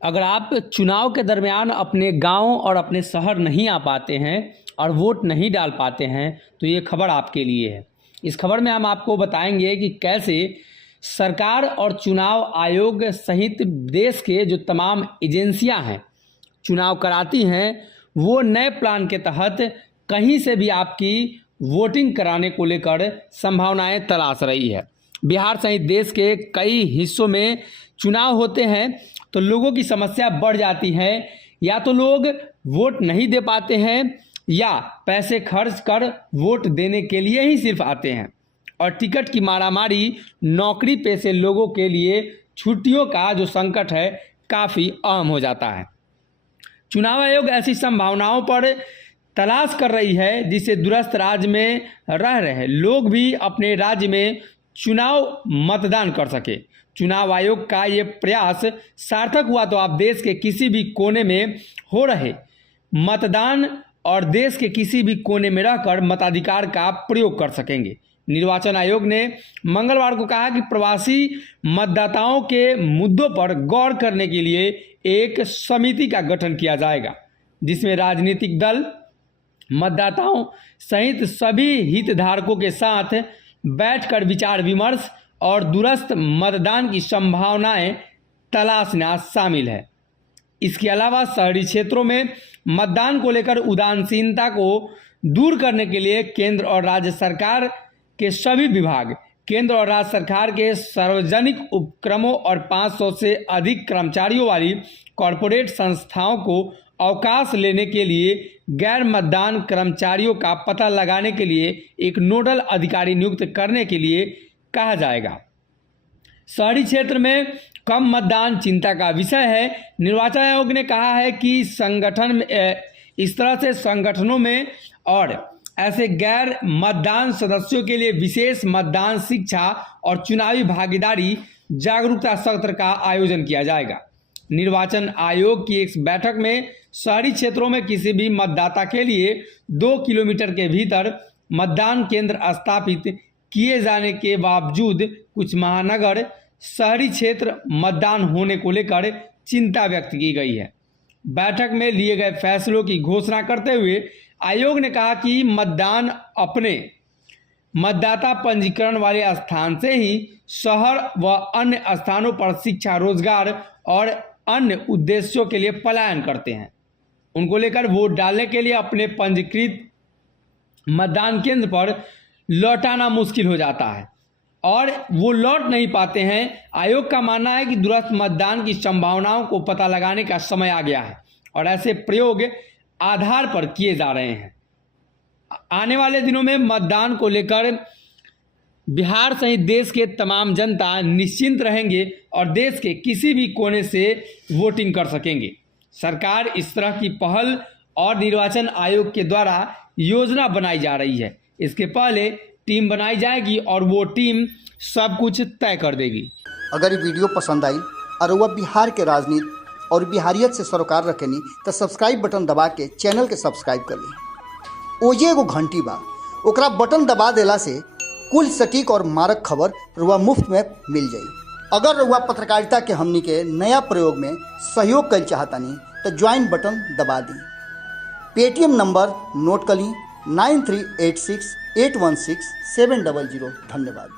अगर आप चुनाव के दरमियान अपने गांव और अपने शहर नहीं आ पाते हैं और वोट नहीं डाल पाते हैं तो ये खबर आपके लिए है। इस खबर में हम आपको बताएंगे कि कैसे सरकार और चुनाव आयोग सहित देश के जो तमाम एजेंसियां हैं चुनाव कराती हैं, वो नए प्लान के तहत कहीं से भी आपकी वोटिंग कराने को लेकर संभावनाएं तलाश रही है। बिहार सहित देश के कई हिस्सों में चुनाव होते हैं तो लोगों की समस्या बढ़ जाती है, या तो लोग वोट नहीं दे पाते हैं या पैसे खर्च कर वोट देने के लिए ही सिर्फ आते हैं, और टिकट की मारामारी, नौकरी पेशे लोगों के लिए छुट्टियों का जो संकट है काफ़ी अहम हो जाता है। चुनाव आयोग ऐसी संभावनाओं पर तलाश कर रही है जिससे दूरस्थ राज्य में रह रहे लोग भी अपने राज्य में चुनाव मतदान कर सके। चुनाव आयोग का ये प्रयास सार्थक हुआ तो आप देश के किसी भी कोने में हो रहे मतदान और देश के किसी भी कोने में रहकर मताधिकार का प्रयोग कर सकेंगे। निर्वाचन आयोग ने मंगलवार को कहा कि प्रवासी मतदाताओं के मुद्दों पर गौर करने के लिए एक समिति का गठन किया जाएगा, जिसमें राजनीतिक दल, मतदाताओं सहित सभी हितधारकों के साथ बैठकर विचार विमर्श और दूरस्थ मतदान की संभावनाएं तलाशना शामिल है। इसके अलावा शहरी क्षेत्रों में मतदान को लेकर उदासीनता को दूर करने के लिए केंद्र और राज्य सरकार के सभी विभाग, केंद्र और राज्य सरकार के सार्वजनिक उपक्रमों और 500 से अधिक कर्मचारियों वाली कॉरपोरेट संस्थाओं को अवकाश लेने के लिए गैर मतदान कर्मचारियों का पता लगाने के लिए एक नोडल अधिकारी नियुक्त करने के लिए कहा जाएगा। शहरी क्षेत्र में कम मतदान चिंता का विषय है। निर्वाचन आयोग ने कहा है कि इस तरह से संगठनों में और ऐसे गैर मतदान सदस्यों के लिए विशेष मतदान शिक्षा और चुनावी भागीदारी जागरूकता सत्र का आयोजन किया जाएगा। निर्वाचन आयोग की एक बैठक में शहरी क्षेत्रों में किसी भी मतदाता के लिए 2 किलोमीटर के भीतर मतदान केंद्र स्थापित किए जाने के बावजूद कुछ महानगर शहरी क्षेत्र मतदान होने को लेकर चिंता व्यक्त की गई है। बैठक में लिए गए फैसलों की घोषणा करते हुए आयोग ने कहा कि मतदान अपने मतदाता पंजीकरण वाले स्थान से ही शहर व अन्य स्थानों पर शिक्षा, रोजगार और अन्य उद्देश्यों के लिए पलायन करते हैं। उनको लेकर वोट डालने के लिए अपने पंजीकृत मतदान केंद्र पर लौटाना मुश्किल हो जाता है और वो लौट नहीं पाते हैं। आयोग का मानना है कि दूरस्थ मतदान की संभावनाओं को पता लगाने का समय आ गया है और ऐसे प्रयोग आधार पर किए जा रहे हैं। आने वाले दिनों में मतदान को लेकर बिहार सहित देश के तमाम जनता निश्चिंत रहेंगे और देश के किसी भी कोने से वोटिंग कर सकेंगे। सरकार इस तरह की पहल और निर्वाचन आयोग के द्वारा योजना बनाई जा रही है। इसके पहले टीम बनाई जाएगी और वो टीम सब कुछ तय कर देगी। अगर ये वीडियो पसंद आई और वह बिहार के राजनीति और बिहारियत से सरोकार रखेनी तो सब्सक्राइब बटन दबा के चैनल के सब्सक्राइब कर ली। ओजे एगो घंटी बा, ओकरा बटन दबा देला से कुल सटीक और मारक खबर रुआ मुफ्त में मिल जाई। अगर रुआ पत्रकारिता के हमनी के नया प्रयोग में सहयोग कर चाहतानी तो ज्वाइन बटन दबा दी। पेटीएम नंबर नोट कर ली 9386816700। धन्यवाद।